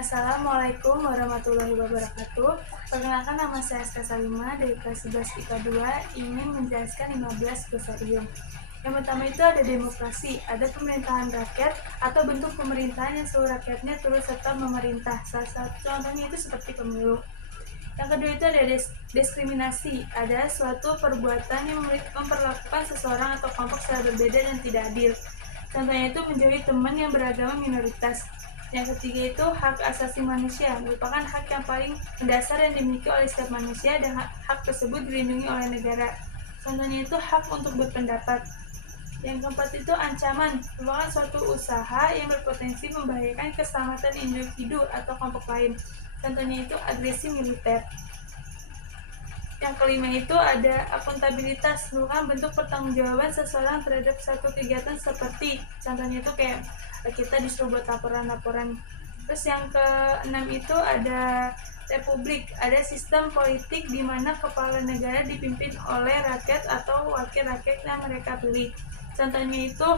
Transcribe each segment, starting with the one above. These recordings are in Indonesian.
Assalamualaikum warahmatullahi wabarakatuh. Perkenalkan, nama saya Aska Salima dari kelas 11 IPA 2, ingin menjelaskan 15 glosarium. Yang pertama itu ada demokrasi, ada pemerintahan rakyat atau bentuk pemerintahan yang seluruh rakyatnya turut serta memerintah. Salah satu contohnya itu seperti pemilu. Yang kedua itu ada diskriminasi, ada suatu perbuatan yang memperlakukan seseorang atau kelompok secara berbeda dan tidak adil. Contohnya itu menjauhi teman yang beragama minoritas. Yang ketiga itu hak asasi manusia, merupakan hak yang paling mendasar yang dimiliki oleh setiap manusia dan hak tersebut dilindungi oleh negara. Contohnya itu hak untuk berpendapat. Yang keempat itu ancaman, merupakan suatu usaha yang berpotensi membahayakan keselamatan individu atau kelompok lain. Contohnya itu agresi militer. Yang kelima itu ada akuntabilitas, merupakan bentuk pertanggungjawaban seseorang terhadap satu kegiatan seperti contohnya itu kayak kita disuruh buat laporan-laporan. Terus yang keenam itu ada republik, ada sistem politik di mana kepala negara dipimpin oleh rakyat atau wakil rakyat yang mereka pilih. Contohnya itu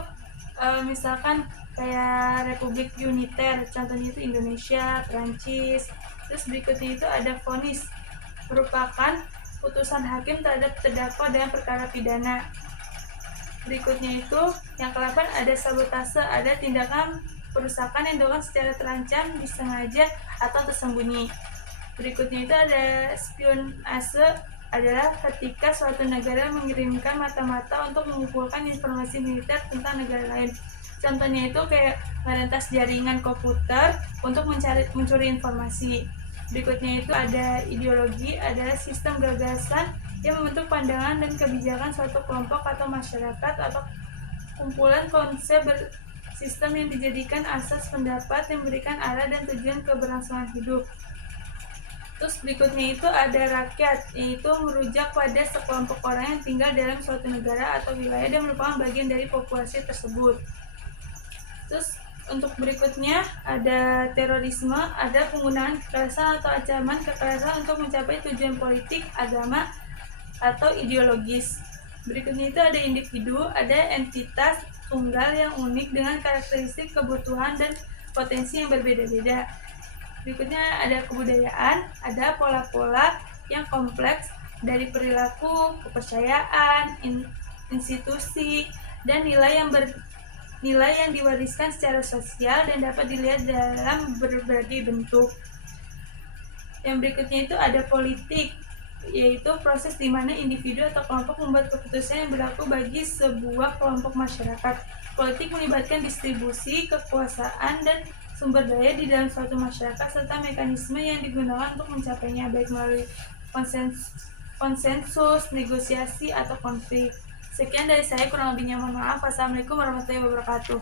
misalkan kayak republik uniter, contohnya itu Indonesia, Prancis. Terus berikutnya itu ada vonis, merupakan putusan hakim terhadap terdakwa dalam perkara pidana. Berikutnya itu yang ke-8 ada sabotase, ada tindakan perusakan yang dilakukan secara terancam, disengaja atau tersembunyi. Berikutnya itu ada spionase, adalah ketika suatu negara mengirimkan mata-mata untuk mengumpulkan informasi militer tentang negara lain. Contohnya itu kayak merentas jaringan komputer untuk mencuri informasi. Berikutnya itu ada ideologi, adalah sistem gagasan yang membentuk pandangan dan kebijakan suatu kelompok atau masyarakat atau kumpulan konsep sistem yang dijadikan asas pendapat yang memberikan arah dan tujuan keberlangsungan hidup. Terus berikutnya itu ada rakyat, yaitu merujuk pada sekelompok orang yang tinggal dalam suatu negara atau wilayah dan merupakan bagian dari populasi tersebut. Terus untuk berikutnya ada terorisme, ada penggunaan kekerasan atau ancaman kekerasan untuk mencapai tujuan politik, agama, atau ideologis. Berikutnya itu ada individu, ada entitas tunggal yang unik dengan karakteristik, kebutuhan, dan potensi yang berbeda-beda. Berikutnya ada kebudayaan, ada pola-pola yang kompleks dari perilaku, kepercayaan, institusi, dan nilai yang diwariskan secara sosial dan dapat dilihat dalam berbagai bentuk. Yang berikutnya itu ada politik, yaitu proses di mana individu atau kelompok membuat keputusan yang berlaku bagi sebuah kelompok masyarakat. Politik melibatkan distribusi kekuasaan dan sumber daya di dalam suatu masyarakat serta mekanisme yang digunakan untuk mencapainya, baik melalui konsensus, negosiasi, atau konflik. Sekian dari saya, kurang lebihnya mohon maaf. Wassalamualaikum warahmatullahi wabarakatuh.